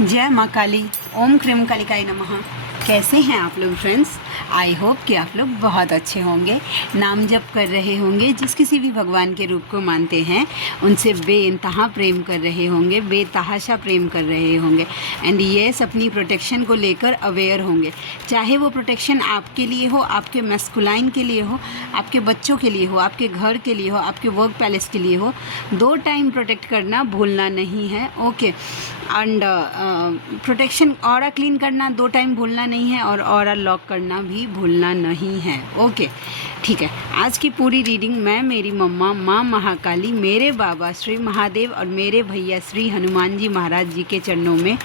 जय माँ काली। ओम क्रीम कालिकाय नमः। कैसे हैं आप लोग फ्रेंड्स? आई होप कि आप लोग बहुत अच्छे होंगे, नाम जप कर रहे होंगे, जिस किसी भी भगवान के रूप को मानते हैं उनसे बेइंतहा प्रेम कर रहे होंगे, बेतहाशा प्रेम कर रहे होंगे एंड येस अपनी प्रोटेक्शन को लेकर अवेयर होंगे। चाहे वो प्रोटेक्शन आपके लिए हो, आपके मैस्कुलाइन के लिए हो, आपके बच्चों के लिए हो, आपके घर के लिए हो, आपके वर्क पैलेस के लिए हो, 2 टाइम प्रोटेक्ट करना भूलना नहीं है। Okay and protection aura clean करना 2 टाइम भूलना नहीं है और ऑरा लॉक करना भी भूलना नहीं है। ओके ठीक है। आज की पूरी रीडिंग मैं मेरी मम्मा माँ महाकाली, मेरे बाबा श्री महादेव और मेरे भैया श्री हनुमान जी महाराज जी के चरणों में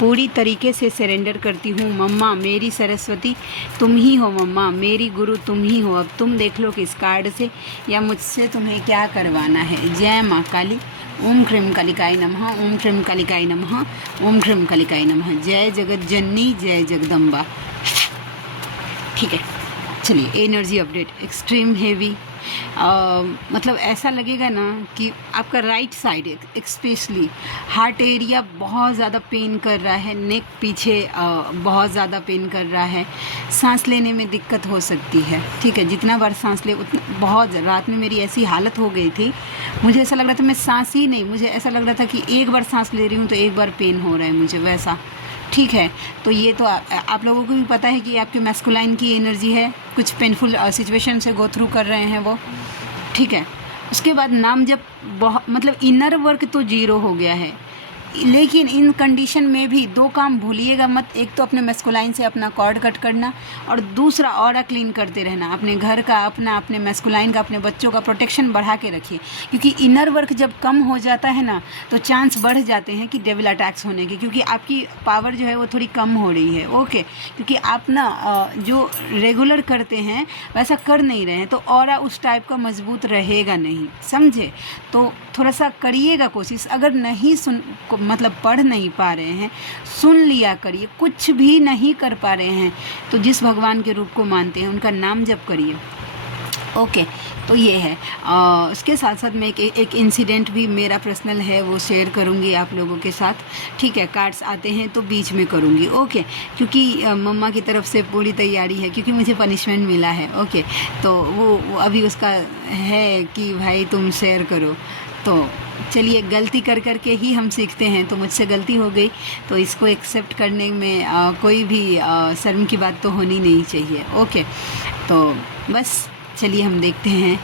पूरी तरीके से सरेंडर करती हूँ। मम्मा मेरी सरस्वती तुम ही हो, मम्मा मेरी गुरु तुम ही हो। अब तुम देख लो कि इस कार्ड से या मुझसे तुम्हें क्या करवाना है। जय माँ काली। ओम क्रीम कालिकाय नमः। ओम क्रीम कालिकाय नमः। ओम क्रीम कालिकाय नमः। जय जगत जननी, जय जगदम्बा। ठीक है, चलिए एनर्जी अपडेट। एक्सट्रीम हेवी, मतलब ऐसा लगेगा ना कि आपका right side especially heart area बहुत ज़्यादा पेन कर रहा है, नेक पीछे बहुत ज़्यादा पेन कर रहा है, सांस लेने में दिक्कत हो सकती है। ठीक है, जितना बार सांस ले उतना बहुत। रात में मेरी ऐसी हालत हो गई थी, मुझे ऐसा लग रहा था मैं सांस ही नहीं, मुझे ऐसा लग रहा था कि एक बार सांस ले रही हूँ तो एक बार पेन हो रहा है मुझे, वैसा। ठीक है, तो ये तो आप लोगों को भी पता है कि आपके मैस्कुलाइन की एनर्जी है, कुछ पेनफुल सिचुएशन से गो थ्रू कर रहे हैं वो। ठीक है, उसके बाद नाम जब बहुत मतलब इनर वर्क तो 0 हो गया है, लेकिन इन कंडीशन में भी 2 काम भूलिएगा मत। एक तो अपने मैस्कुलाइन से अपना कॉर्ड कट करना और दूसरा ऑरा क्लीन करते रहना। अपने घर का, अपने मैस्कुलाइन का, अपने बच्चों का प्रोटेक्शन बढ़ा के रखिए, क्योंकि इनर वर्क जब कम हो जाता है ना तो चांस बढ़ जाते हैं कि डेविल अटैक्स होने के, क्योंकि आपकी पावर जो है वो थोड़ी कम हो रही है। ओके, क्योंकि आप ना जो रेगुलर करते हैं वैसा कर नहीं रहे हैं, तो ऑरा उस टाइप का मजबूत रहेगा नहीं, समझे? तो थोड़ा सा करिएगा कोशिश। अगर नहीं मतलब पढ़ नहीं पा रहे हैं, सुन लिया करिए। कुछ भी नहीं कर पा रहे हैं तो जिस भगवान के रूप को मानते हैं उनका नाम जप करिए। ओके, तो ये है। उसके साथ साथ मैं एक इंसिडेंट भी मेरा पर्सनल है, वो शेयर करूँगी आप लोगों के साथ। ठीक है, कार्ड्स आते हैं तो बीच में करूँगी। ओके, क्योंकि मम्मा की तरफ से पूरी तैयारी है, क्योंकि मुझे पनिशमेंट मिला है। ओके, तो वो अभी उसका है कि भाई तुम शेयर करो। तो चलिए, गलती कर कर के ही हम सीखते हैं, तो मुझसे गलती हो गई तो इसको एक्सेप्ट करने में कोई भी शर्म की बात तो होनी नहीं चाहिए। ओके, तो बस चलिए हम देखते हैं।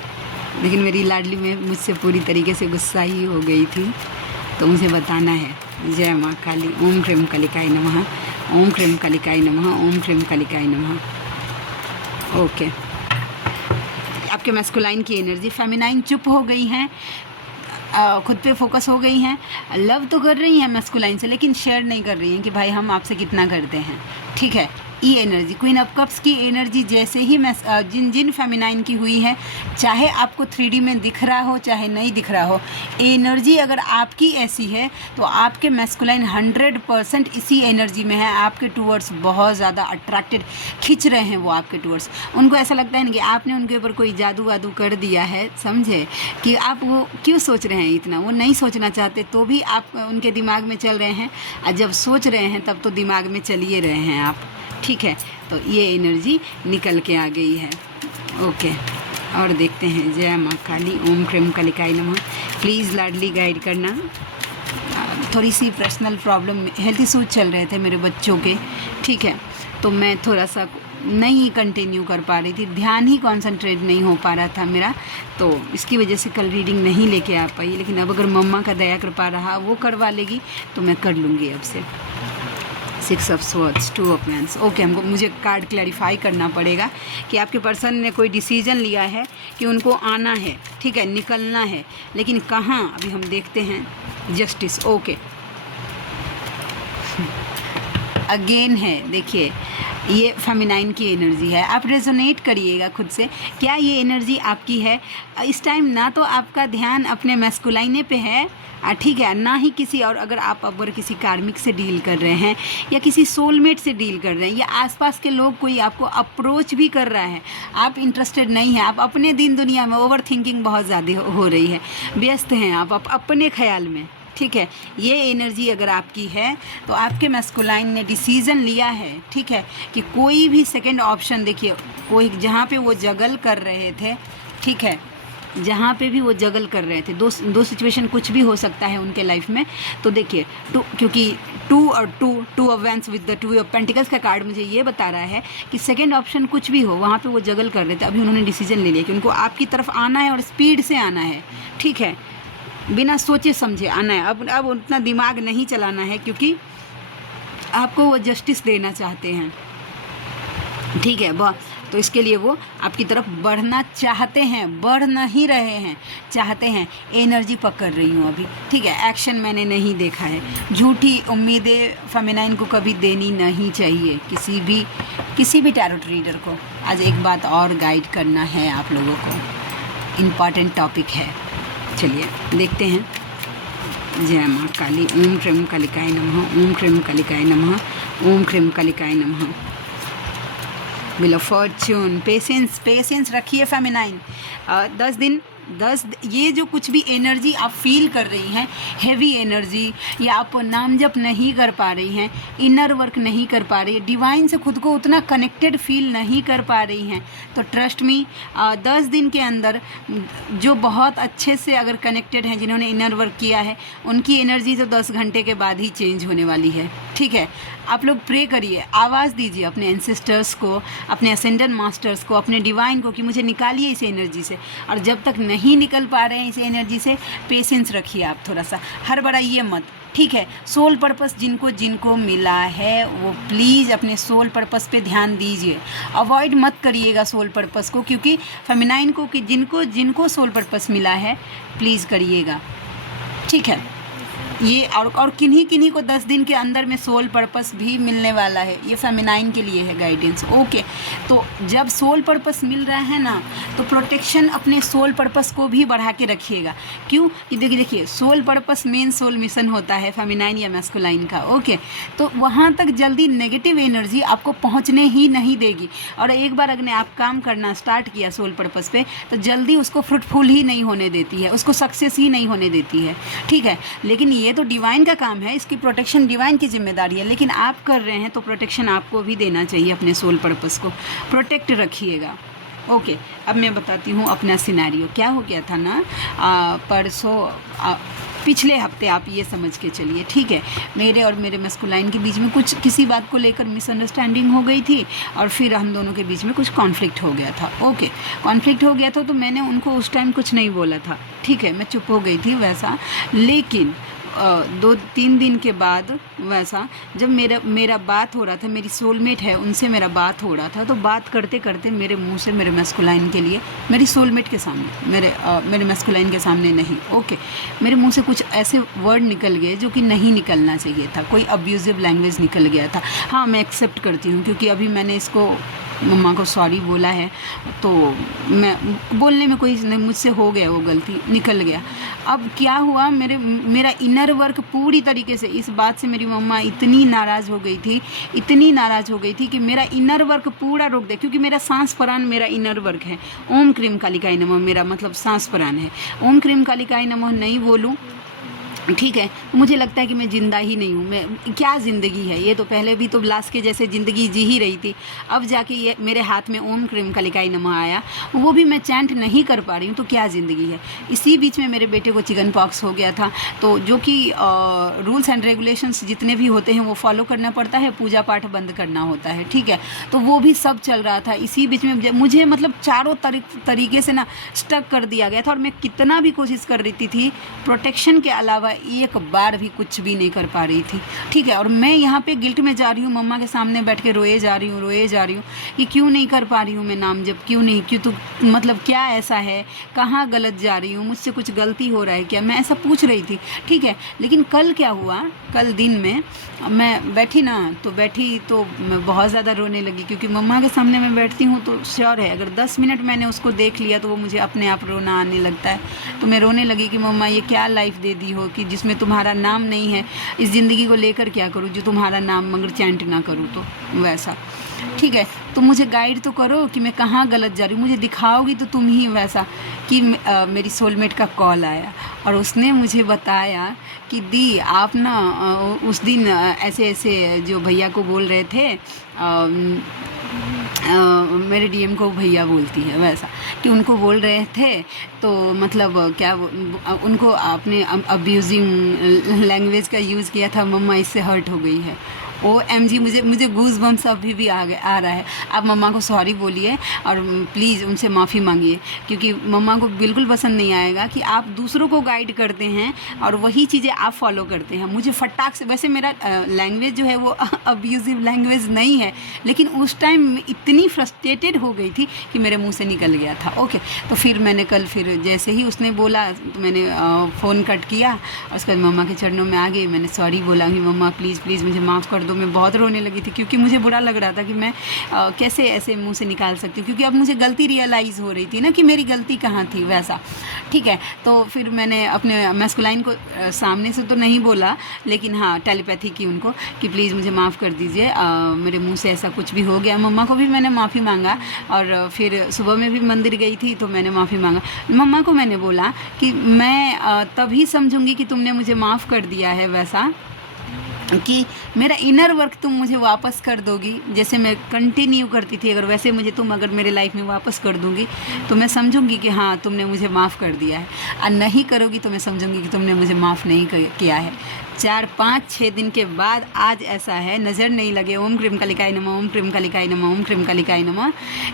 लेकिन मेरी लाडली में मुझसे पूरी तरीके से गुस्सा ही हो गई थी, तो मुझे बताना है। जय माँ काली। ओम क्रीम कालिकाय नमः। ओम क्रीम कालिकाय नमः। ओम क्रीम कालिकाय नमः। ओके, आपके मैस्कुलाइन की एनर्जी, फेमिनाइन चुप हो गई हैं, खुद पे फोकस हो गई हैं। लव तो कर रही हैं मैस्कुलाइन से, लेकिन शेयर नहीं कर रही हैं कि भाई हम आपसे कितना करते हैं। ठीक है, ये एनर्जी क्वीन ऑफ कप्स की एनर्जी जैसे ही जिन फेमिनाइन की हुई है, चाहे आपको 3D में दिख रहा हो चाहे नहीं दिख रहा हो, एनर्जी अगर आपकी ऐसी है तो आपके मैस्कुलाइन 100% इसी एनर्जी में है, आपके टूवर्ड्स बहुत ज़्यादा अट्रैक्टेड, खिंच रहे हैं वो आपके टूवर्ड्स। उनको ऐसा लगता है ना कि आपने उनके ऊपर कोई जादू वादू कर दिया है, समझे? कि आप वो क्यों सोच रहे हैं इतना, वो नहीं सोचना चाहते तो भी आप उनके दिमाग में चल रहे हैं, और जब सोच रहे हैं तब तो दिमाग में चलिए रहे हैं आप। ठीक है, तो ये एनर्जी निकल के आ गई है। ओके, और देखते हैं। जय माँ काली। ओम क्रीम कालिकाय नमः। प्लीज़ लाडली गाइड करना। थोड़ी सी पर्सनल प्रॉब्लम, हेल्थ इशूज चल रहे थे मेरे बच्चों के। ठीक है, तो मैं थोड़ा सा नहीं कंटिन्यू कर पा रही थी, ध्यान ही कंसंट्रेट नहीं हो पा रहा था मेरा, तो इसकी वजह से कल रीडिंग नहीं लेके आ पाई। लेकिन अब अगर मम्मा का दया कृपा रहा, वो करवा लेगी तो मैं कर लूँगी अब से। 6 of swords, 2 of wands. Okay, मुझे कार्ड क्लैरिफाई करना पड़ेगा कि आपके पर्सन ने कोई डिसीजन लिया है कि उनको आना है, ठीक है, निकलना है, लेकिन कहाँ अभी हम देखते हैं। जस्टिस। ओके, अगेन है, देखिए ये फेमिनाइन की एनर्जी है। आप रेजोनेट करिएगा खुद से, क्या ये एनर्जी आपकी है? इस टाइम ना तो आपका ध्यान अपने मैस्कुलाइने पे है, ठीक है, ना ही किसी और। अगर आप अगर किसी कार्मिक से डील कर रहे हैं या किसी सोलमेट से डील कर रहे हैं, या आसपास के लोग कोई आपको अप्रोच भी कर रहा है, आप इंटरेस्टेड नहीं हैं, आप अपने दिन दुनिया में ओवर थिंकिंग बहुत ज़्यादा हो रही है, व्यस्त हैं आप अपने ख्याल में। ठीक है। ये एनर्जी अगर आपकी है तो आपके मैस्कुलाइन ने डिसीज़न लिया है, ठीक है, कि कोई भी सेकंड ऑप्शन, देखिए कोई जहाँ पे वो जगल कर रहे थे, ठीक है, जहाँ पे भी वो जगल कर रहे थे, दो सिचुएशन कुछ भी हो सकता है उनके लाइफ में। तो देखिए क्योंकि two of vents with the two of pentacles का कार्ड मुझे ये बता रहा है कि सेकंड ऑप्शन कुछ भी हो, वहाँ पे वो जगल कर रहे थे, अभी उन्होंने डिसीजन ले लिया कि उनको आपकी तरफ आना है और स्पीड से आना है, ठीक है, बिना सोचे समझे आना है। अब उतना दिमाग नहीं चलाना है, क्योंकि आपको वो जस्टिस देना चाहते हैं, ठीक है। तो इसके लिए वो आपकी तरफ बढ़ना चाहते हैं, बढ़ नहीं रहे हैं, चाहते हैं। एनर्जी पकड़ रही हूँ अभी, ठीक है। एक्शन मैंने नहीं देखा है। झूठी उम्मीदें फेमिनाइन को कभी देनी नहीं चाहिए, किसी भी टैरोट रीडर को। आज एक बात और गाइड करना है आप लोगों को, इम्पॉर्टेंट टॉपिक है। चलिए देखते हैं। जय माँ काली। ओम क्रीम कालिकाय नमः, ओम क्रीम कालिकाय नमः, ओम क्रीम कालिकाय नमः। व्हील ऑफ फॉर्च्यून, पेशेंस रखिए फेमिनाइन। 10 दिन ये जो कुछ भी एनर्जी आप फील कर रही हैं, हैवी एनर्जी, या आप नाम जप नहीं कर पा रही हैं, इनर वर्क नहीं कर पा रही है, डिवाइन से खुद को उतना कनेक्टेड फील नहीं कर पा रही हैं, तो ट्रस्ट मी 10 दिन के अंदर जो बहुत अच्छे से अगर कनेक्टेड हैं, जिन्होंने इनर वर्क किया है, उनकी एनर्जी तो 10 घंटे के बाद ही चेंज होने वाली है, ठीक है। आप लोग प्रे करिए, आवाज़ दीजिए अपने एंसेस्टर्स को, अपने असेंडेंट मास्टर्स को, अपने डिवाइन को कि मुझे निकालिए इस एनर्जी से। और जब तक नहीं निकल पा रहे हैं इस एनर्जी से, पेशेंस रखिए आप थोड़ा सा, हड़बड़ाइए मत, ठीक है। सोल पर्पस जिनको मिला है वो प्लीज़ अपने सोल पर्पस पे ध्यान दीजिए, अवॉइड मत करिएगा सोल पर्पस को, क्योंकि फेमिनाइन को कि जिनको सोल पर्पस मिला है प्लीज़ करिएगा, ठीक है। ये और किन्हीं को 10 दिन के अंदर में सोल पर्पस भी मिलने वाला है। ये फेमिनाइन के लिए है गाइडेंस, ओके। तो जब सोल पर्पस मिल रहा है ना, तो प्रोटेक्शन अपने सोल पर्पस को भी बढ़ा के रखिएगा। क्यों कि देखिए soul purpose main soul mission होता है फेमिनाइन या मैस्कुलाइन का, ओके। तो वहाँ तक जल्दी नेगेटिव एनर्जी आपको पहुँचने ही नहीं देगी। और एक बार अगर आप काम करना स्टार्ट किया सोल पर्पस पे, तो जल्दी उसको फ्रूटफुल ही नहीं होने देती है, उसको सक्सेस ही नहीं होने देती है, ठीक है। लेकिन ये तो डिवाइन का काम है, इसकी प्रोटेक्शन डिवाइन की जिम्मेदारी है, लेकिन आप कर रहे हैं तो प्रोटेक्शन आपको भी देना चाहिए, अपने सोल पर्पस को प्रोटेक्ट रखिएगा, ओके। अब मैं बताती हूँ अपना सिनेरियो क्या हो गया था ना परसों, पिछले हफ्ते, आप ये समझ के चलिए, ठीक है। मेरे और मेरे मैस्कुलाइन के बीच में किसी बात को लेकर मिसअंडरस्टैंडिंग हो गई थी, और फिर हम दोनों के बीच में कुछ कॉन्फ्लिक्ट हो गया था, ओके। कॉन्फ्लिक्ट हो गया था तो मैंने उनको उस टाइम कुछ नहीं बोला था, ठीक है, मैं चुप हो गई थी वैसा। लेकिन 2-3 दिन के बाद वैसा जब मेरा बात हो रहा था, मेरी सोलमेट है उनसे मेरा बात हो रहा था, तो बात करते करते मेरे मुंह से मेरे मैस्कुलाइन के लिए, मेरी सोलमेट के सामने, मेरे मैस्कुलाइन के सामने नहीं, ओके, मेरे मुंह से कुछ ऐसे वर्ड निकल गए जो कि नहीं निकलना चाहिए था, कोई अब्यूजिव लैंग्वेज निकल गया था। हाँ, मैं एक्सेप्ट करती हूँ, क्योंकि अभी मैंने इसको मम्मा को सॉरी बोला है, तो मैं बोलने में कोई मुझसे हो गया, वो गलती निकल गया। अब क्या हुआ, मेरा इनर वर्क पूरी तरीके से, इस बात से मेरी मम्मा इतनी नाराज़ हो गई थी कि मेरा इनर वर्क पूरा रोक दे, क्योंकि मेरा सांस प्राण मेरा इनर वर्क है। ओम क्रीम कालिकाय नमः मेरा मतलब सांस प्राण है। ओम क्रीम कालिकाय नमः नहीं बोलूँ, ठीक है, मुझे लगता है कि मैं ज़िंदा ही नहीं हूँ। मैं क्या ज़िंदगी है ये, तो पहले भी तो लास्ट के जैसे ज़िंदगी जी ही रही थी, अब जाके ये मेरे हाथ में ओम क्रीम कालिकाय नमः आया, वो भी मैं चैंट नहीं कर पा रही हूँ, तो क्या ज़िंदगी है। इसी बीच में मेरे बेटे को चिकन पॉक्स हो गया था, तो जो कि रूल्स एंड रेगुलेशंस जितने भी होते हैं वो फॉलो करना पड़ता है, पूजा पाठ बंद करना होता है, ठीक है। तो वो भी सब चल रहा था, इसी बीच में मुझे मतलब चारों तरीके से ना स्टक कर दिया गया था, और मैं कितना भी कोशिश कर रही थी प्रोटेक्शन के अलावा एक बार भी कुछ भी नहीं कर पा रही थी, ठीक है। और मैं यहाँ पे गिल्ट में जा रही हूँ, मम्मा के सामने बैठ के रोए जा रही हूँ कि क्यों नहीं कर पा रही हूँ मैं नाम जब, क्यों तो मतलब क्या ऐसा है, कहाँ गलत जा रही हूँ, मुझसे कुछ गलती हो रहा है क्या, मैं ऐसा पूछ रही थी, ठीक है। लेकिन कल क्या हुआ, कल दिन में मैं बैठी तो मैं बहुत ज़्यादा रोने लगी, क्योंकि मम्मा के सामने मैं बैठती हूँ तो श्योर है अगर 10 मिनट मैंने उसको देख लिया तो वो मुझे अपने आप रोना आने लगता है। तो मैं रोने लगी कि मम्मा ये क्या लाइफ दे दी हो, कि कि जिसमें तुम्हारा नाम नहीं है, इस ज़िंदगी को लेकर क्या करूँ जो तुम्हारा नाम मगर चैंट ना करूँ, तो वैसा। ठीक है, तो मुझे गाइड तो करो कि मैं कहाँ गलत जा रही हूँ, मुझे दिखाओगी तो तुम ही वैसा। कि मेरी सोलमेट का कॉल आया और उसने मुझे बताया कि दी आप ना उस दिन ऐसे ऐसे जो भैया को बोल रहे थे, मेरे डीएम को भैया बोलती है वैसा, कि उनको बोल रहे थे, तो मतलब क्या उनको आपने अब्यूजिंग लैंग्वेज का यूज़ किया था, मम्मा इससे हर्ट हो गई है। OMG, मुझे गूज बम्स अभी भी आ रहा है। आप मम्मा को सॉरी बोलिए और प्लीज़ उनसे माफ़ी मांगिए, क्योंकि मम्मा को बिल्कुल पसंद नहीं आएगा कि आप दूसरों को गाइड करते हैं और वही चीज़ें आप फॉलो करते हैं। मुझे फटाक से, वैसे मेरा लैंग्वेज जो है वो अब्यूज़िव लैंग्वेज नहीं है, लेकिन उस टाइम इतनी फ्रस्ट्रेटेड हो गई थी कि मेरे मुँह से निकल गया था। ओके, तो फिर मैंने कल फिर जैसे ही उसने बोला तो मैंने फ़ोन कट किया और उसके बाद मम्मा के चरणों में आ गई। मैंने सॉरी बोला कि मम्मा प्लीज़ मुझे माफ़ कर दो। मैं बहुत रोने लगी थी क्योंकि मुझे बुरा लग रहा था कि मैं कैसे ऐसे मुंह से निकाल सकती हूँ, क्योंकि अब मुझे गलती रियलाइज़ हो रही थी ना कि मेरी गलती कहाँ थी वैसा। ठीक है, तो फिर मैंने अपने मैस्कुलाइन को सामने से तो नहीं बोला, लेकिन हाँ टेलीपैथी की उनको कि प्लीज़ मुझे माफ़ कर दीजिए, मेरे मुँह से ऐसा कुछ भी हो गया। मम्मा को भी मैंने माफ़ी मांगा और फिर सुबह में भी मंदिर गई थी तो मैंने माफ़ी मांगा। मम्मा को मैंने बोला कि मैं तभी समझूंगी कि तुमने मुझे माफ़ कर दिया है वैसा, कि मेरा इनर वर्क तुम मुझे वापस कर दोगी, जैसे मैं कंटिन्यू करती थी, अगर वैसे मुझे तुम अगर मेरे लाइफ में वापस कर दूंगी तो मैं समझूंगी कि हाँ तुमने मुझे माफ़ कर दिया है, और नहीं करोगी तो मैं समझूंगी कि तुमने मुझे माफ़ नहीं किया है। 4, 5, 6 दिन के बाद आज ऐसा है, नज़र नहीं लगे, ओम क्रीम कालिकाय नमः, ओम क्रीम कालिकाय नमः, ओम क्रीम कालिकाय नमः,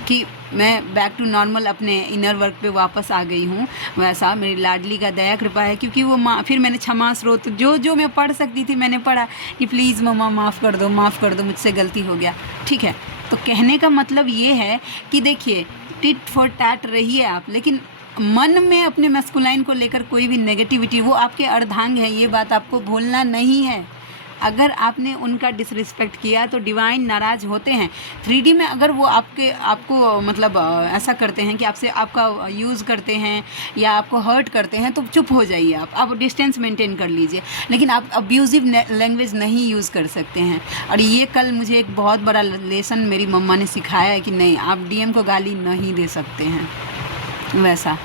कि मैं बैक टू नॉर्मल अपने इनर वर्क पे वापस आ गई हूँ वैसा। मेरी लाडली का दया कृपा है, क्योंकि वो फिर मैंने क्षमा स्रोत जो मैं पढ़ सकती थी मैंने पढ़ा कि प्लीज़ मम्मा माफ़ कर दो, मुझसे गलती हो गया। ठीक है, तो कहने का मतलब ये है कि देखिए टिट फॉर टैट रहिए आप, लेकिन मन में अपने मैस्कुलाइन को लेकर कोई भी नेगेटिविटी, वो आपके अर्धांग है, ये बात आपको भूलना नहीं है। अगर आपने उनका डिसरिस्पेक्ट किया तो डिवाइन नाराज़ होते हैं। 3D में अगर वो आपको मतलब ऐसा करते हैं कि आपसे आपका यूज़ करते हैं या आपको हर्ट करते हैं तो चुप हो जाइए, आप डिस्टेंस मेंटेन कर लीजिए, लेकिन आप अब्यूज़िव लैंग्वेज नहीं यूज़ कर सकते हैं। और ये कल मुझे एक बहुत बड़ा लेसन मेरी मम्मा ने सिखाया है कि नहीं, आप DM को गाली नहीं दे सकते हैं वैसा।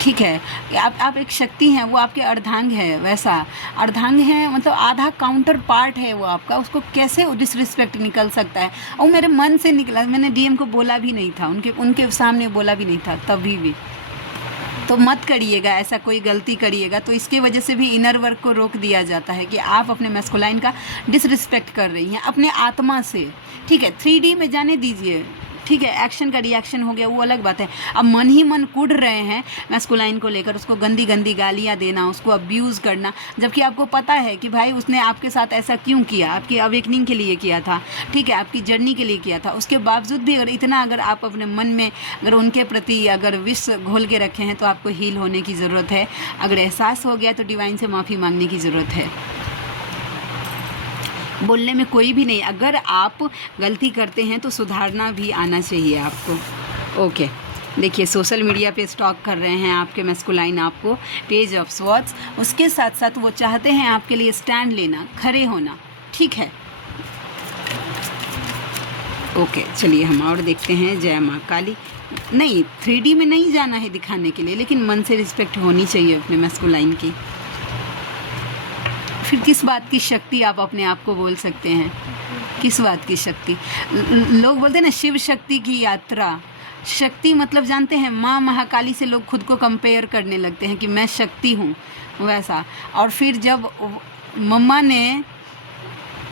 ठीक है, आप एक शक्ति हैं, वो आपके अर्धांग है वैसा। अर्धांग है मतलब आधा काउंटर पार्ट है वो आपका, उसको कैसे डिसरिस्पेक्ट निकल सकता है। और मेरे मन से निकला, मैंने DM को बोला भी नहीं था, उनके सामने बोला भी नहीं था तभी भी। तो मत करिएगा ऐसा, कोई गलती करिएगा तो इसके वजह से भी इनर वर्क को रोक दिया जाता है कि आप अपने मैस्कुलाइन का डिसरिस्पेक्ट कर रही हैं अपने आत्मा से। ठीक है, 3D में जाने दीजिए, ठीक है, एक्शन का रिएक्शन हो गया वो अलग बात है। अब मन ही मन कूद रहे हैं मैस्कुलाइन को लेकर, उसको गंदी गंदी गालियाँ देना, उसको अब्यूज़ करना, जबकि आपको पता है कि भाई उसने आपके साथ ऐसा क्यों किया, आपकी अवेकनिंग के लिए किया था, ठीक है, आपकी जर्नी के लिए किया था। उसके बावजूद भी अगर आप अपने मन में अगर उनके प्रति अगर विष घोल के रखे हैं तो आपको हील होने की ज़रूरत है। अगर एहसास हो गया तो डिवाइन से माफ़ी मांगने की ज़रूरत है। बोलने में कोई भी नहीं, अगर आप गलती करते हैं तो सुधारना भी आना चाहिए आपको। ओके, देखिए सोशल मीडिया पे स्टॉक कर रहे हैं आपके मैस्कुलाइन आपको, पेज ऑफ स्वॉर्ड्स, उसके साथ साथ वो चाहते हैं आपके लिए स्टैंड लेना, खड़े होना। ठीक है, ओके, चलिए हम और देखते हैं। जय माँ काली। नहीं, 3D में नहीं जाना है दिखाने के लिए, लेकिन मन से रिस्पेक्ट होनी चाहिए अपने मैस्कुलाइन की। फिर किस बात की शक्ति आप अपने आप को बोल सकते हैं, किस बात की शक्ति? लोग बोलते हैं ना शिव शक्ति की यात्रा, शक्ति मतलब जानते हैं, माँ महाकाली से लोग खुद को कंपेयर करने लगते हैं कि मैं शक्ति हूँ वैसा। और फिर जब मम्मा ने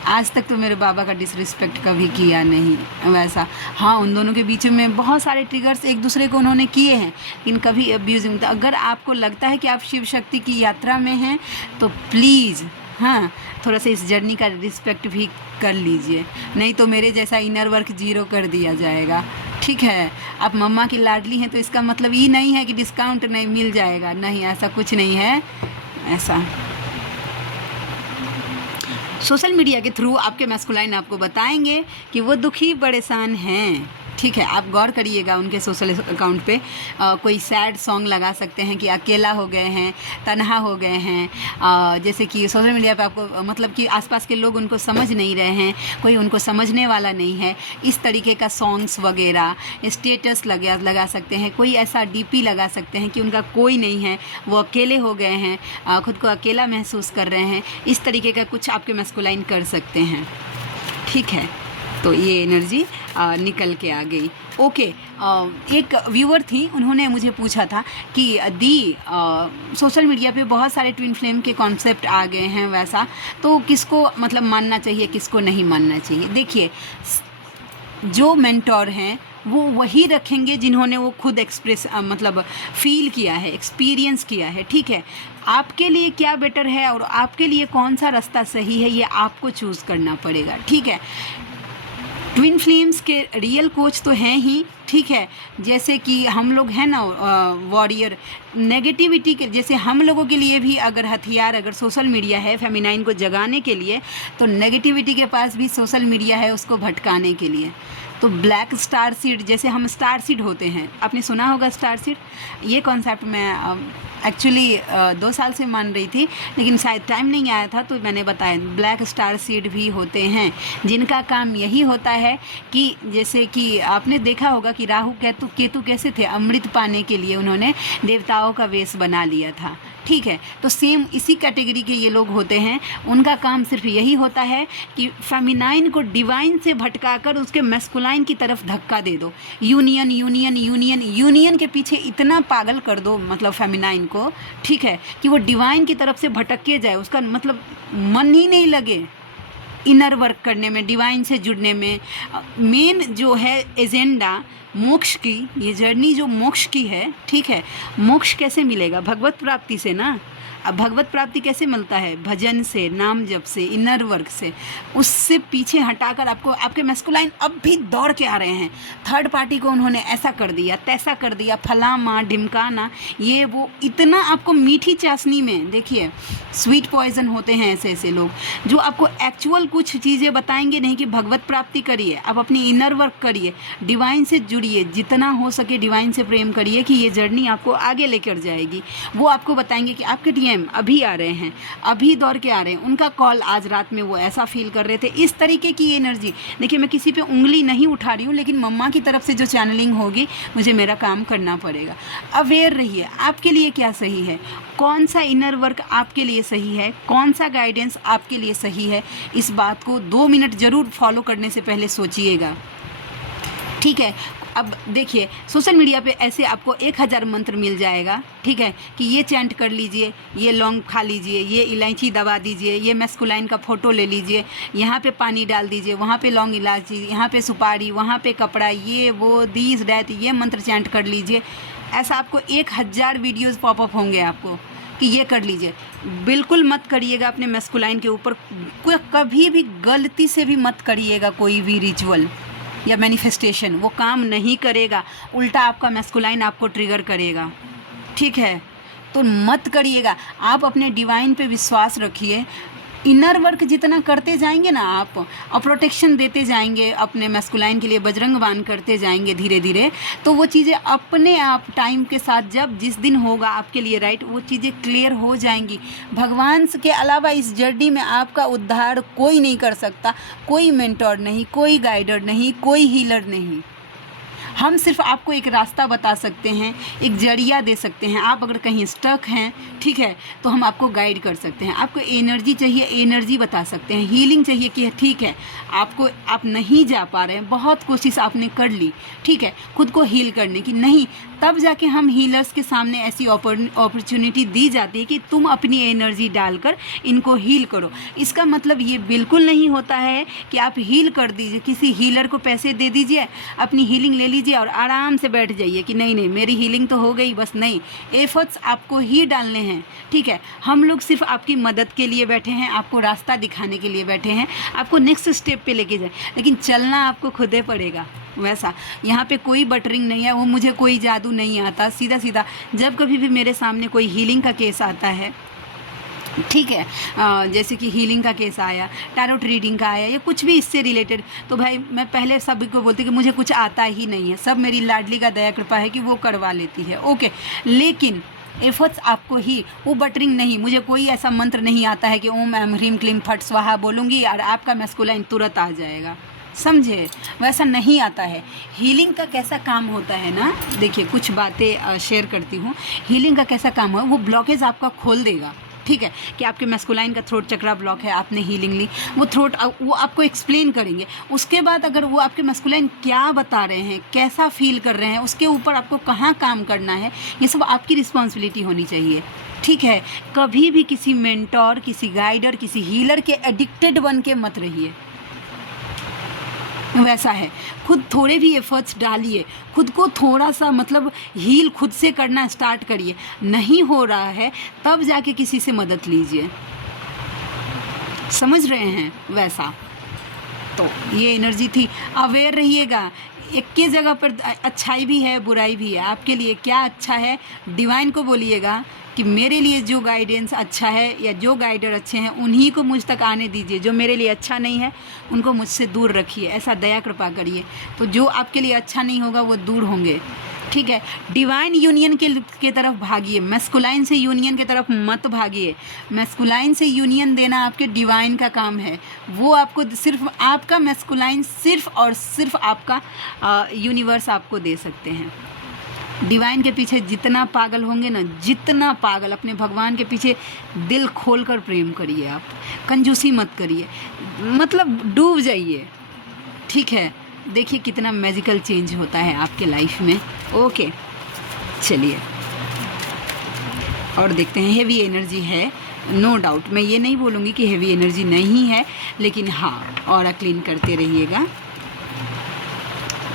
आज तक तो मेरे बाबा का डिसरिस्पेक्ट कभी किया नहीं वैसा। हाँ, उन दोनों के बीच में बहुत सारे ट्रिगर्स एक दूसरे को उन्होंने किए हैं, लेकिन कभी अब्यूजिंग। तो अगर आपको लगता है कि आप शिव शक्ति की यात्रा में हैं तो प्लीज़ हाँ थोड़ा सा इस जर्नी का रिस्पेक्ट भी कर लीजिए, नहीं तो मेरे जैसा इनर वर्क 0 कर दिया जाएगा। ठीक है, आप मम्मा की लाडली हैं तो इसका मतलब ये नहीं है कि डिस्काउंट नहीं मिल जाएगा, नहीं, ऐसा कुछ नहीं है। ऐसा सोशल मीडिया के थ्रू आपके मैस्कुलाइन आपको बताएंगे कि वो दुखी परेशान हैं। ठीक है, आप गौर करिएगा उनके सोशल अकाउंट पे कोई सैड सॉन्ग लगा सकते हैं कि अकेला हो गए हैं, तन्हा हो गए हैं, जैसे कि सोशल मीडिया पे आपको मतलब कि आसपास के लोग उनको समझ नहीं रहे हैं, कोई उनको समझने वाला नहीं है, इस तरीके का सॉन्ग्स वगैरह स्टेटस लगा सकते हैं, कोई ऐसा डीपी लगा सकते हैं कि उनका कोई नहीं है, वो अकेले हो गए हैं, खुद को अकेला महसूस कर रहे हैं, इस तरीके का कुछ आपके मैस्कुलाइन कर सकते हैं। ठीक है, तो ये एनर्जी निकल के आ गई। ओके, एक व्यूअर थी, उन्होंने मुझे पूछा था कि दी सोशल मीडिया पे बहुत सारे ट्विन फ्लेम के कॉन्सेप्ट आ गए हैं, वैसा तो किसको मतलब मानना चाहिए, किसको नहीं मानना चाहिए। देखिए, जो मेंटोर हैं वो वही रखेंगे जिन्होंने वो खुद एक्सप्रेस मतलब फील किया है, एक्सपीरियंस किया है। ठीक है, आपके लिए क्या बेटर है और आपके लिए कौन सा रास्ता सही है, ये आपको चूज़ करना पड़ेगा। ठीक है, ट्विन फ्लेम्स के रियल कोच तो हैं ही। ठीक है, जैसे कि हम लोग हैं ना वॉरियर, नेगेटिविटी के जैसे हम लोगों के लिए भी अगर हथियार अगर सोशल मीडिया है फेमिनाइन को जगाने के लिए, तो नेगेटिविटी के पास भी सोशल मीडिया है उसको भटकाने के लिए। तो ब्लैक स्टार सीड, जैसे हम स्टार सीड होते हैं, आपने सुना होगा स्टार सीड, ये कॉन्सेप्ट मैं एक्चुअली 2 साल से मान रही थी, लेकिन शायद टाइम नहीं आया था तो मैंने बताया। ब्लैक स्टार सीड भी होते हैं जिनका काम यही होता है कि जैसे कि आपने देखा होगा कि राहु केतु कैसे थे, अमृत पाने के लिए उन्होंने देवताओं का वेश बना लिया था। ठीक है, तो सेम इसी कैटेगरी के ये लोग होते हैं, उनका काम सिर्फ यही होता है कि फेमिनाइन को डिवाइन से भटकाकर उसके मैस्कुलाइन की तरफ धक्का दे दो। यूनियन यूनियन यूनियन यूनियन के पीछे इतना पागल कर दो मतलब फेमिनाइन को, ठीक है, कि वो डिवाइन की तरफ से भटक के जाए, उसका मतलब मन ही नहीं लगे इनर वर्क करने में, डिवाइन से जुड़ने में। मेन जो है एजेंडा मोक्ष की, ये जर्नी जो मोक्ष की है, ठीक है, मोक्ष कैसे मिलेगा? भगवत प्राप्ति से ना। अब भगवत प्राप्ति कैसे मिलता है? भजन से, नाम जप से, इनर वर्क से। उससे पीछे हटाकर आपको आपके मैस्कुलाइन अब भी दौड़ के आ रहे हैं, थर्ड पार्टी को उन्होंने ऐसा कर दिया, तैसा कर दिया, फलामा ढिमकाना, ये वो, इतना आपको मीठी चाशनी में, देखिए स्वीट पॉइजन होते हैं ऐसे ऐसे लोग जो आपको एक्चुअल कुछ चीज़ें बताएंगे नहीं कि भगवत प्राप्ति करिए, आप अपनी इनर वर्क करिए, डिवाइन से जुड़िए, जितना हो सके डिवाइन से प्रेम करिए कि ये जर्नी आपको आगे लेकर जाएगी। वो आपको बताएंगे कि आपके डीएम अभी आ रहे हैं, अभी दौड़ के आ रहे हैं, उनका कॉल आज रात में वो ऐसा फील कर रहे थे, इस तरीके की एनर्जी। देखिए, मैं किसी पे उंगली नहीं उठा रही हूँ, लेकिन मम्मा की तरफ से जो चैनलिंग होगी मुझे मेरा काम करना पड़ेगा। अवेयर रहिए, आपके लिए क्या सही है, कौन सा इनर वर्क आपके लिए सही है, कौन सा गाइडेंस आपके लिए सही है, इस बात को 2 मिनट ज़रूर फॉलो करने से पहले सोचिएगा। ठीक है, अब देखिए सोशल मीडिया पे ऐसे आपको 1000 मंत्र मिल जाएगा, ठीक है, कि ये चैंट कर लीजिए, ये लौंग खा लीजिए, ये इलायची दबा दीजिए, ये मैस्कुलाइन का फ़ोटो ले लीजिए, यहाँ पे पानी डाल दीजिए, वहाँ पे लौंग इलायची, यहाँ पे सुपारी, वहाँ पे कपड़ा, ये वो दीस डैत, ये मंत्र चैंट कर लीजिए। ऐसा आपको 1000 वीडियोज़ पॉपअप होंगे आपको कि ये कर लीजिए। बिल्कुल मत करिएगा अपने मैस्कुलाइन के ऊपर, कभी भी गलती से भी मत करिएगा कोई भी रिचुअल या मैनिफेस्टेशन, वो काम नहीं करेगा, उल्टा आपका मैस्कुलाइन आपको ट्रिगर करेगा। ठीक है, तो मत करिएगा। आप अपने डिवाइन पे विश्वास रखिए, इनर वर्क जितना करते जाएंगे ना आप, और प्रोटेक्शन देते जाएंगे अपने मैस्कुलाइन के लिए, बजरंग बाण करते जाएंगे धीरे धीरे, तो वो चीज़ें अपने आप टाइम के साथ जब जिस दिन होगा आपके लिए राइट, वो चीज़ें क्लियर हो जाएंगी। भगवान के अलावा इस जर्नी में आपका उद्धार कोई नहीं कर सकता, कोई मेंटोर नहीं, कोई गाइडर नहीं, कोई हीलर नहीं। हम सिर्फ आपको एक रास्ता बता सकते हैं, एक जरिया दे सकते हैं। आप अगर कहीं स्टक हैं, ठीक है, तो हम आपको गाइड कर सकते हैं। आपको एनर्जी चाहिए, एनर्जी बता सकते हैं। हीलिंग चाहिए कि ठीक है आपको, आप नहीं जा पा रहे हैं, बहुत कोशिश आपने कर ली, ठीक है, खुद को हील करने की, नहीं, तब जाके हम हीलर्स के सामने ऐसी अपॉर्चुनिटी दी जाती है कि तुम अपनी एनर्जी डालकर इनको हील करो। इसका मतलब ये बिल्कुल नहीं होता है कि आप हील कर दीजिए, किसी हीलर को पैसे दे दीजिए, अपनी हीलिंग ले लीजिए और आराम से बैठ जाइए कि नहीं नहीं मेरी हीलिंग तो हो गई, बस नहीं। एफर्ट्स आपको ही डालने हैं, ठीक है। हम लोग सिर्फ आपकी मदद के लिए बैठे हैं, आपको रास्ता दिखाने के लिए बैठे हैं, आपको नेक्स्ट स्टेप पे लेके जाए, लेकिन चलना आपको खुद ही पड़ेगा। वैसा यहाँ पे कोई बटरिंग नहीं है, वो मुझे कोई जादू नहीं आता, सीधा सीधा जब कभी भी मेरे सामने कोई हीलिंग का केस आता है ठीक है। जैसे कि हीलिंग का केस आया, टैरोट रीडिंग का आया, या कुछ भी इससे रिलेटेड, तो भाई मैं पहले सभी को बोलती कि मुझे कुछ आता ही नहीं है, सब मेरी लाडली का दया कृपा है कि वो करवा लेती है, ओके। लेकिन एफर्ट्स आपको ही, वो बटरिंग नहीं, मुझे कोई ऐसा मंत्र नहीं आता है कि ओम ऐम ह्रीम क्लीम फट स्वाहा बोलूँगी और आपका मैस्कुलाइन तुरंत आ जाएगा, समझे, वैसा नहीं आता है। हीलिंग का कैसा काम होता है ना, देखिए कुछ बातें शेयर करती हूँ। हीलिंग का कैसा काम है, वो ब्लॉकेज आपका खोल देगा, ठीक है, कि आपके मैस्कुलाइन का थ्रोट चक्रा ब्लॉक है, आपने हीलिंग ली, वो थ्रोट वो आपको एक्सप्लेन करेंगे। उसके बाद अगर वो आपके मैस्कुलाइन क्या बता रहे हैं, कैसा फील कर रहे हैं, उसके ऊपर आपको कहाँ काम करना है, ये सब आपकी रिस्पॉन्सिबिलिटी होनी चाहिए, ठीक है। कभी भी किसी मेंटोर, किसी गाइडर, किसी हीलर के एडिक्टेड बन के मत रहिए, वैसा है। खुद थोड़े भी एफर्ट्स डालिए, खुद को थोड़ा सा मतलब हील खुद से करना स्टार्ट करिए। नहीं हो रहा है तब जाके किसी से मदद लीजिए, समझ रहे हैं, वैसा। तो ये एनर्जी थी, अवेयर रहिएगा। एक के जगह पर अच्छाई भी है, बुराई भी है, आपके लिए क्या अच्छा है, डिवाइन को बोलिएगा कि मेरे लिए जो गाइडेंस अच्छा है या जो गाइडर अच्छे हैं उन्हीं को मुझ तक आने दीजिए, जो मेरे लिए अच्छा नहीं है उनको मुझसे दूर रखिए, ऐसा दया कृपा करिए। तो जो आपके लिए अच्छा नहीं होगा वो दूर होंगे, ठीक है। डिवाइन यूनियन के तरफ भागिए, मैस्कुलाइन से यूनियन की तरफ मत भागिए। मैस्कुलाइन से यूनियन देना आपके डिवाइन का काम है, वो आपको सिर्फ आपका मैस्कुलाइन सिर्फ और सिर्फ आपका यूनिवर्स आपको दे सकते हैं। डिवाइन के पीछे जितना पागल होंगे ना, जितना पागल, अपने भगवान के पीछे दिल खोलकर प्रेम करिए, आप कंजूसी मत करिए, मतलब डूब जाइए, ठीक है। देखिए कितना मैजिकल चेंज होता है आपके लाइफ में, ओके। चलिए और देखते हैं। हेवी एनर्जी है, नो डाउट, मैं ये नहीं बोलूँगी कि हेवी एनर्जी नहीं है, लेकिन हाँ, ऑरा क्लीन करते रहिएगा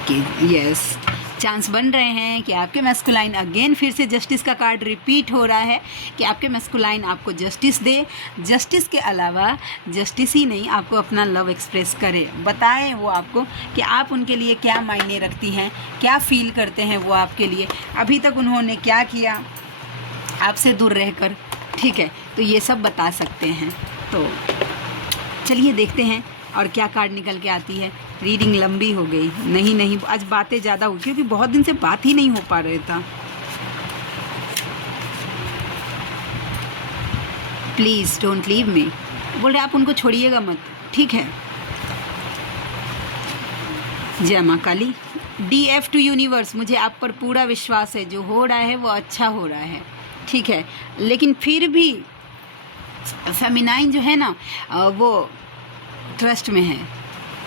कि यस, चांस बन रहे हैं कि आपके मैस्कुलाइन अगेन फिर से जस्टिस का कार्ड रिपीट हो रहा है कि आपके मैस्कुलाइन आपको जस्टिस दे। जस्टिस के अलावा जस्टिस ही नहीं, आपको अपना लव एक्सप्रेस करे, बताएं वो आपको कि आप उनके लिए क्या मायने रखती हैं, क्या फील करते हैं वो आपके लिए, अभी तक उन्होंने क्या किया आपसे दूर रहकर, ठीक है। तो ये सब बता सकते हैं। तो चलिए देखते हैं और क्या कार्ड निकल के आती है। रीडिंग लंबी हो गई, नहीं आज बातें ज़्यादा हुई क्योंकि बहुत दिन से बात ही नहीं हो पा रहे था। प्लीज़ डोंट लीव मी, बोल रहे आप उनको छोड़िएगा मत, ठीक है। जय माँ काली। DF टू यूनिवर्स, मुझे आप पर पूरा विश्वास है, जो हो रहा है वो अच्छा हो रहा है, ठीक है। लेकिन फिर भी फेमिनाइन जो है ना, वो ट्रस्ट में है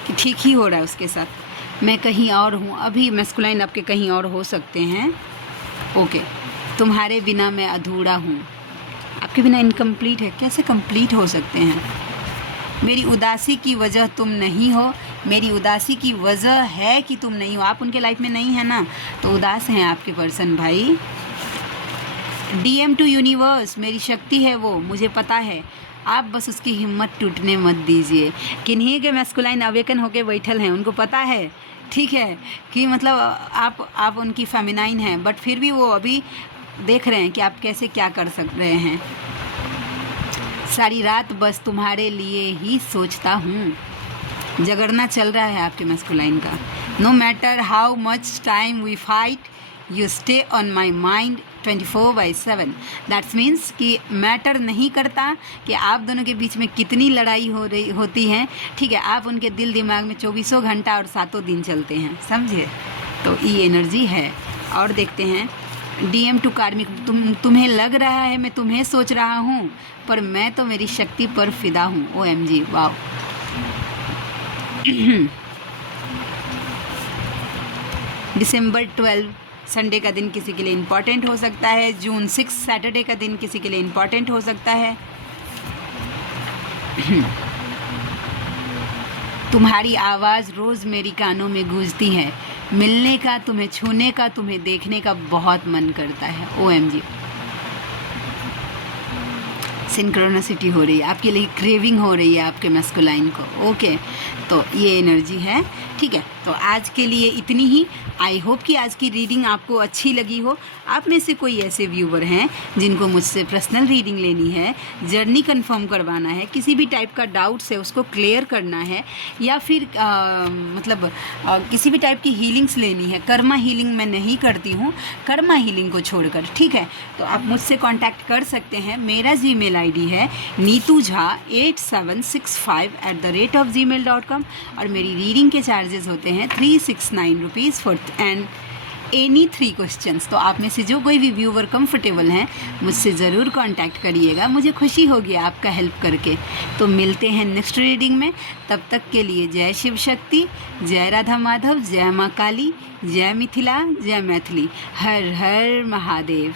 कि ठीक ही हो रहा है उसके साथ। मैं कहीं और हूँ, अभी मैस्कुलाइन आपके कहीं और हो सकते हैं, ओके। तुम्हारे बिना मैं अधूरा हूँ, आपके बिना इनकम्प्लीट है, कैसे कंप्लीट हो सकते हैं। मेरी उदासी की वजह तुम नहीं हो, मेरी उदासी की वजह है कि तुम नहीं हो। आप उनके लाइफ में नहीं है ना, तो उदास हैं आपके पर्सन भाई। DM टू यूनिवर्स, मेरी शक्ति है वो, मुझे पता है, आप बस उसकी हिम्मत टूटने मत दीजिए। किन्हीं के मैस्कुलाइन अवेकन होके बैठल हैं, उनको पता है, ठीक है, कि मतलब आप उनकी फेमिनाइन हैं, बट फिर भी वो अभी देख रहे हैं कि आप कैसे क्या कर सक रहे हैं। सारी रात बस तुम्हारे लिए ही सोचता हूँ, झगड़ना चल रहा है आपके मैस्कुलाइन का। No matter how much time we fight, you stay on my mind 24/7। That's means कि मैटर नहीं करता कि आप दोनों के बीच में कितनी लड़ाई होती है, ठीक है। आप उनके दिल दिमाग में 24 घंटा और 7 दिन चलते हैं, समझे। तो ये एनर्जी है। और देखते हैं DM टू कार्मिक, तुम्हें लग रहा है मैं तुम्हें सोच रहा हूँ, पर मैं तो मेरी शक्ति पर फिदा हूँ। OMG, वाह। December 12 संडे का दिन किसी के लिए इम्पॉर्टेंट हो सकता है। June 6 सैटरडे का दिन किसी के लिए इम्पॉर्टेंट हो सकता है। तुम्हारी आवाज़ रोज़ मेरी कानों में गूंजती है, मिलने का, तुम्हें छूने का, तुम्हें देखने का बहुत मन करता है। OMG। सिंक्रोनिसिटी हो रही है, आपके लिए क्रेविंग हो रही है आपके मैस्कुलाइन को। ओके, तो ये एनर्जी है। ठीक है, तो आज के लिए इतनी ही। आई होप कि आज की रीडिंग आपको अच्छी लगी हो। आप में से कोई ऐसे व्यूवर हैं जिनको मुझसे पर्सनल रीडिंग लेनी है, जर्नी कंफर्म करवाना है, किसी भी टाइप का डाउट्स है उसको क्लियर करना है, या फिर किसी भी टाइप की हीलिंग्स लेनी है। कर्मा हीलिंग मैं नहीं करती हूँ, कर्मा हीलिंग को छोड़कर। ठीक है, तो आप मुझसे कांटेक्ट कर सकते हैं। मेरा जीमेल आईडी है neetujha8765@gmail.com और मेरी रीडिंग के चार्जेस होते हैं 369 rupees for and any 3 questions. तो आप में से जो कोई भी व्यूवर कंफर्टेबल हैं मुझसे ज़रूर कांटेक्ट करिएगा, मुझे खुशी होगी आपका हेल्प करके। तो मिलते हैं नेक्स्ट रीडिंग में, तब तक के लिए जय शिव शक्ति, जय राधा माधव, जय माँ काली, जय मिथिला, जय मैथिली, हर हर महादेव।